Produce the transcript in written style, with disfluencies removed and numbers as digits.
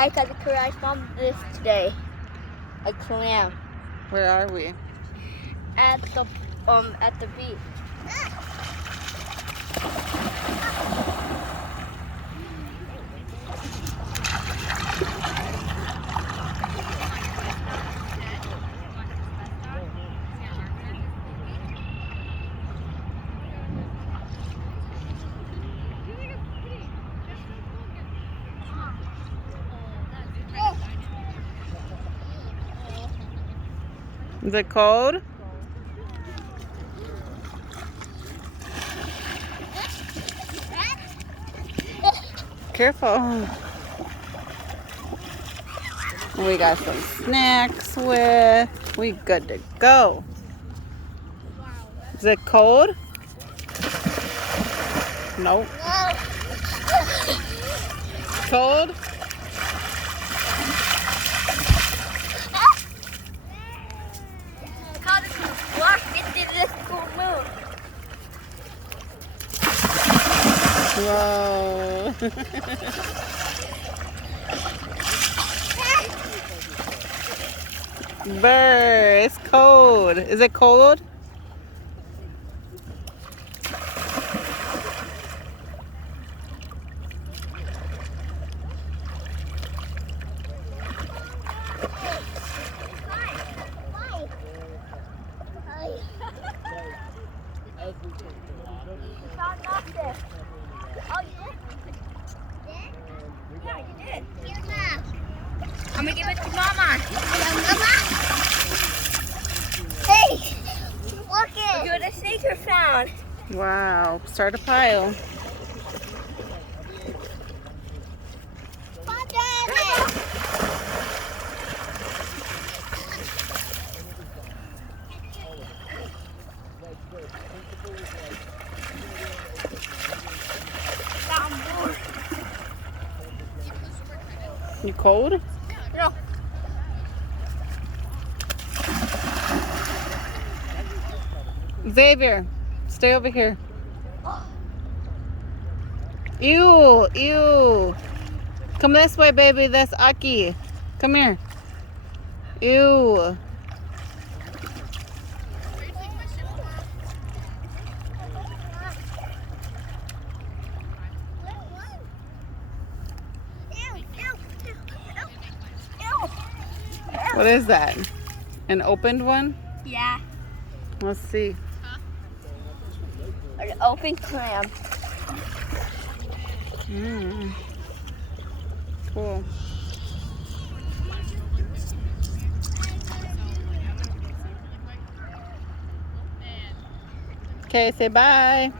I got the I found this today. A clam. Where are we? At the beach. Is it cold? Careful. We got some snacks with. We good to go. Is it cold? Nope. Cold? Whoa. Burr, it's cold. Is it cold? Oh, you did? Yeah, you did. I'm gonna give it to Mama. Hey, look it. Look what the snakes are found. Wow, start a pile. You cold? No. Xavier, stay over here. Ew, ew. Come this way, baby. That's Aki. Come here. Ew. What is that? An opened one? Yeah. Let's see. An open clam. Mm. Cool. Okay, say bye.